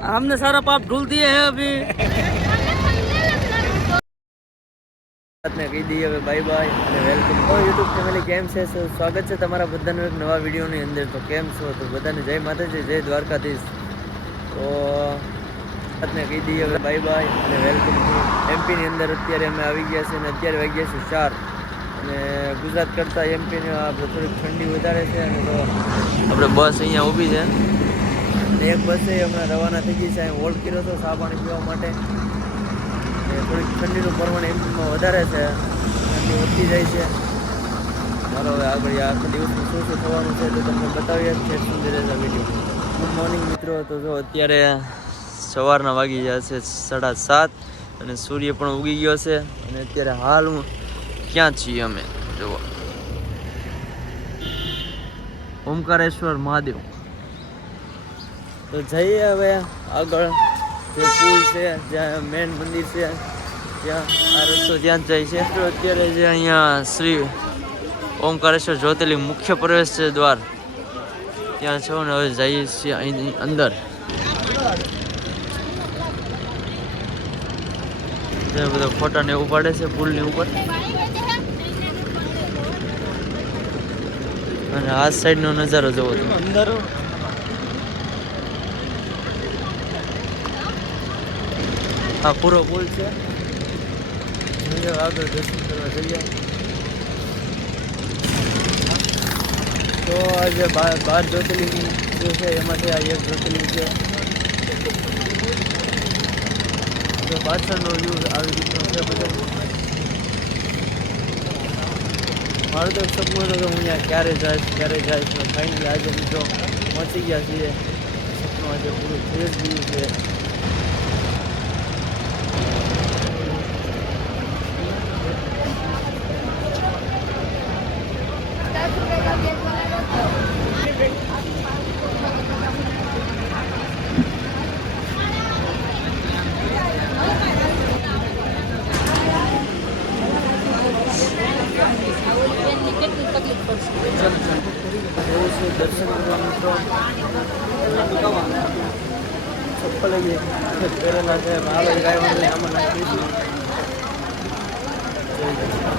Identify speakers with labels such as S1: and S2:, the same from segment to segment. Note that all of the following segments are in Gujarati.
S1: हमने सारा पाप धुल दिए हैं अभी ને કહી દઈએ હવે બાય બાય અને વેલકમ તો યુટ્યુબ ફેમિલી કેમ છે So, સ્વાગત છે તમારા બધાનું એક નવા વિડીયોની અંદર તો કેમ છો તો બધાને જય માતાજી જય દ્વારકાધીશ તો ને કહી દઈએ હવે બાય બાય અને વેલકમ ટુ એમપીની અંદર અત્યારે અમે આવી ગયા છીએ અને અત્યારે વાગ્યા છે ચાર અને ગુજરાત કરતાં એમપીની થોડીક ઠંડી વધારે છે અને તો આપણે બસ અહીંયા ઊભી છે એક બસે હમણાં રવાના થઈ ગઈ છે. અહીં હોલ્ડ કર્યો હતો ચા પાણી પીવા માટે. થોડીક ઠંડીનું પ્રમાણ એમપીમાં વધારે છે. ઠંડી વધતી જાય છે. ચાલો હવે આગળ આખા દિવસમાં શું શું થવાનું છે તો તમને બતાવીએ. છે રહેતા વીડિયો ગુડ મોર્નિંગ મિત્રો. તો જો અત્યારે સવારના વાગી ગયા છે સાડા સાત અને સૂર્ય પણ ઉગી ગયો છે. અને અત્યારે હાલ હું ક્યાં છીએ અમે? જુઓ. ઓમકારેશ્વર મહાદેવ. તો જઈએ હવે આગળ. જે પુલ છે, જ્યાં મેન મંદિર છે, ત્યાં આ રસ્તો ત્યાં જાય છે. તો અત્યારે જે અહીંયા શ્રી ઓમકારેશ્વર જ્યોતિર્લિંગ મુખ્ય પ્રવેશ છે દ્વાર. ત્યાં છો ને હવે જઈએ છીએ અહીંની અંદર. જે બધા ફોટા ને એવું પાડે છે પુલની ઉપર. અને આ સાઈડ નો નજારો જોવો અંદર આ પૂરો પુલ છે. આગળ દર્શન કરવા જઈએ તો આજે બાર જ્યોતિર્લિંગ જે છે, એમાંથી આ એક જ્યોતિર્લિંગ છે. તો પાછળનો વ્યૂ આવી રીતનો છે બધો. મારું તો સપનું હતું કે હું અહીંયા ક્યારે જઈશ ક્યારે જઈશ ફાઇનલી આજે મિત્રો પહોંચી ગયા છીએ. સપનું આજે પૂરું થઈ જ ગયું છે. જ પહેરેલા છે હાલો નાખીશું જોઈ લો.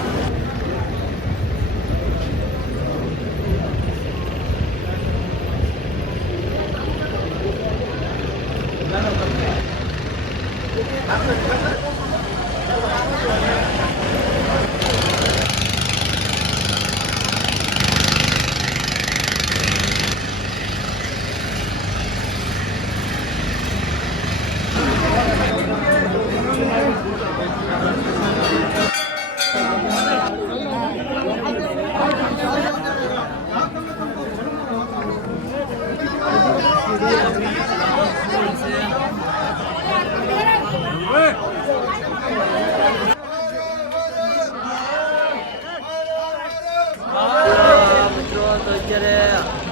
S1: હા, મિત્રો તો અત્યારે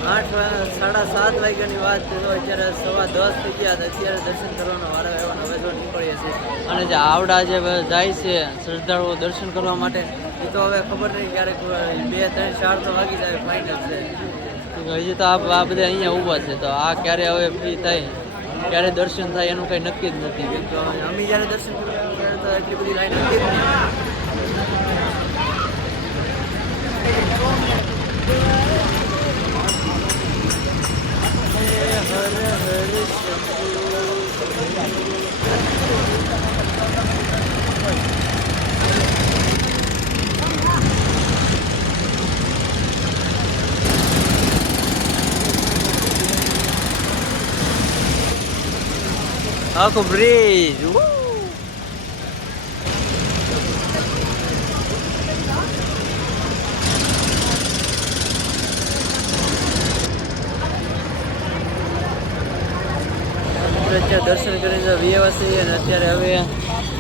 S1: આઠ સાત વાગ્યાની વાત તો અત્યારે સવા દસ થઈ ગયા અત્યારે દર્શન કરવાનો વારો એવાનો હવે જો નીકળીએ છીએ. અને જે આવડા જે જાય છે શ્રદ્ધાળુઓ દર્શન કરવા માટે, એ તો હવે ખબર નહીં ક્યારેક બે, ત્રણ, ચાર તો વાગી જાય ફાઇનલ છે. હજી તો આ બધા અહીંયા ઊભા છે. તો આ ક્યારે હવે ફ્રી થાય? ક્યારે દર્શન થાય એનું કંઈ નક્કી જ નથી. અમે જ્યારે દર્શન કરવા ત્યારે તો એટલી બધી લાઈન હતી આખો બ્રિજ Woo! દર્શન કરીને વ્યવસ્થિત અને અત્યારે હવે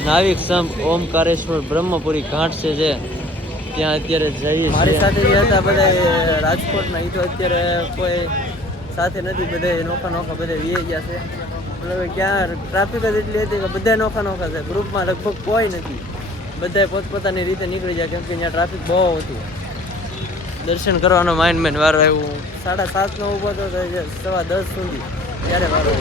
S1: નાવિક સંપ ઓમકારેશ્વર બ્રહ્મપુરી ઘાટ છે જે ત્યાં અત્યારે જઈએ મારી સાથે જે હતા રાજકોટના એ અત્યારે કોઈ સાથે નથી બધા નોખા નોખા બધા વીએ ગયા છે મતલબ ક્યાં ટ્રાફિક જ એટલી હતી કે બધા નોખા નોખા છે. ગ્રુપમાં લગભગ કોઈ નથી. બધા પોતપોતાની રીતે નીકળી જાય કેમ કે ત્યાં ટ્રાફિક બહુ હતું. દર્શન કરવાનો માઇન્ડ મેન વારો આવ્યું. સાડા સાતનો ઊભો તો સવા દસ સુધી. ત્યારે વારો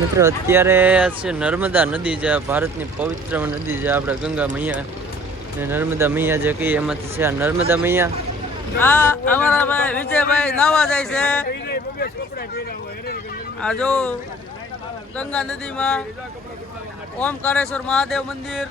S2: મિત્રો, અત્યારે આ છે નર્મદા નદી જે ભારતની પવિત્ર નદી જે આપણે ગંગા મૈયા ને નર્મદા મૈયા જે કહીએ એમાંથી છે આ નર્મદા મૈયા. આ અમારા ભાઈ વિજયભાઈ નાવા જાય છે. આ જો ગંગા નદીમાં ઓમકારેશ્વર મહાદેવ મંદિર.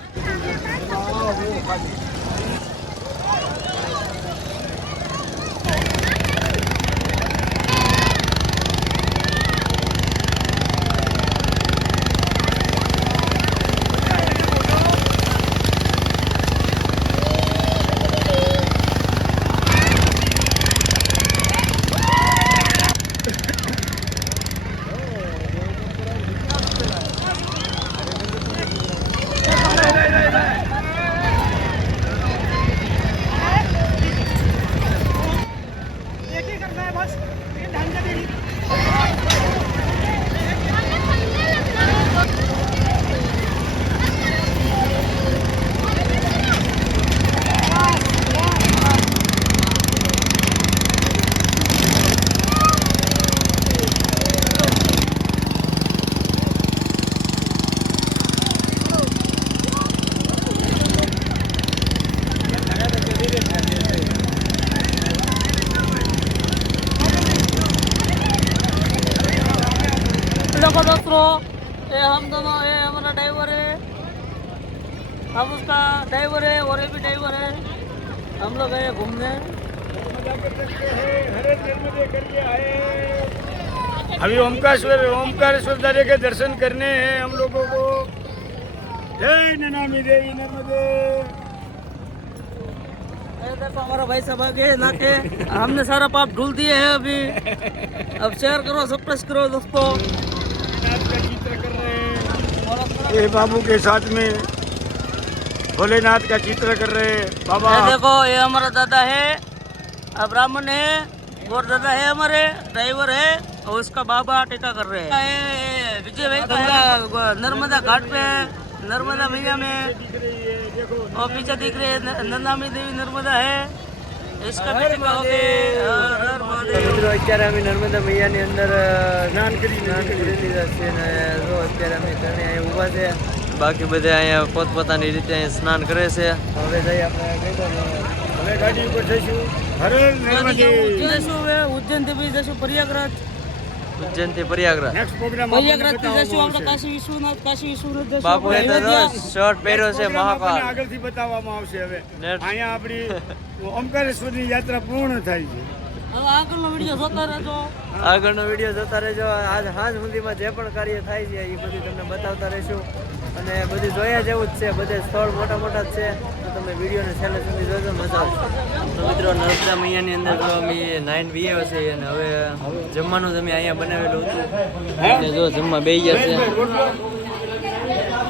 S2: दोस्तों ये हम दोनों ये हमारा ड्राइवर है। हम उसका ड्राइवर है और ये भी ड्राइवर है। हम लोग गए घूमने।
S3: अभी ओमकारेश्वर ओमकारेश्वर दादा के दर्शन करने हैं हम लोगों को। जय ननामि देवी नर्मदे।
S2: ये देखो हमारा भाई साहब आगे नाके। हमने सारा पाप ढूल दिए हैं अभी। अब शेयर करो सब्सक्राइब करो दोस्तों
S3: नाथ का चित्र कर रहे हैं ये बाबू के साथ में भोलेनाथ का चित्र कर रहे हैं। बाबा
S2: ये देखो ये हमारा दादा है अब ब्राह्मण है और दादा है हमारे ड्राइवर है और उसका बाबा टीका कर रहे हैं। विजय भाई गंगा नर्मदा घाट पे है, नर्मदा मैया में। और पीछे दिख रहे हैं नंदामी देवी नर्मदा है। મિત્રો અત્યારે અમે નર્મદા મૈયાની અંદર
S3: સ્નાન કરી
S2: સ્નાન કરી લીધા છે ને જો અત્યારે અમે ત્રણે અહીંયા ઊભા છે. બાકી બધા અહીંયા પોતપોતાની રીતે અહીંયા સ્નાન કરે છે. હવે જઈએ આપણે કઈ બાજુ?
S3: હવે ગાડી ઉપર જઈશું. હરે નર્મદે.
S2: જશું હવે ઉજ્જૈનથી પછી જશું પ્રયાગરાજ. ઉજ્જૈનથી પ્રયાગરાજ
S3: નેક્સ્ટ પ્રોગ્રામ
S2: પ્રયાગરાજથી જશું આપણે કાશી વિશ્વનાથ કાશી વિશ્વનાથ જશું
S1: બાપુ એ તો
S2: અયોધ્યા.
S1: શર્ટ પહેર્યો છે મહાકાળ
S3: આગળથી બતાવવામાં આવશે હવે.
S1: Next.
S3: અહીંયા આપણી ઓમકારેશ્વરની યાત્રા પૂર્ણ થાય છે.
S2: હવે આગળનો વીડિયો જોતા રહેજો.
S1: આગળનો વીડિયો જોતા રહેજો. આજ સાંજ સુધીમાં જે પણ કાર્ય થાય છે એ બધું તમને બતાવતા રહીશું. અને બધું જોયા જેવું જ છે બધે સ્થળ મોટા મોટા જ છે. તો તમે વિડીયોને છેલ્લે સુધી જોજો મજા આવશે. તો મિત્રો નર્મદા મૈયાની અંદર જો અમે નાઇન વીએ છે અને હવે જમવાનું તમે અહીંયા બનાવેલું હતું. જો જમવા બે ગયા છે.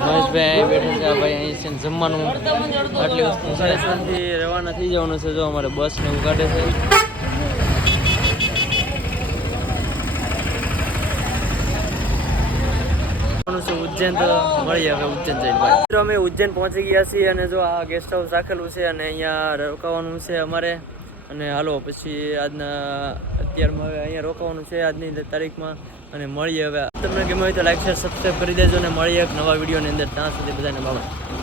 S1: મહેશભાઈ બેઠા છે ભાઈ, અહીં છે જમવાનું. આટલી વસ્તુ શાંતિ રવાના થઈ જવાનું છે, જો અમારે બસ ને એવું કાઢે છે. ઉજ્જૈન, તો મળીએ હવે ઉજ્જૈન અમે ઉજ્જૈન પહોંચી ગયા છીએ અને જો આ ગેસ્ટ હાઉસ રાખેલું છે અને અહીંયા રોકાવાનું છે અમારે. અને હાલો, પછી આજના, અત્યારમાં હવે અહીંયા રોકાવાનું છે આજની તારીખમાં. અને મળીએ હવે. તમને ગમે હોય તો લાઈક શેર સબસ્ક્રાઈબ કરી દેજો અને મળીએ એક નવા વિડીયોની અંદર. ત્યાં સુધી બધાને બાબા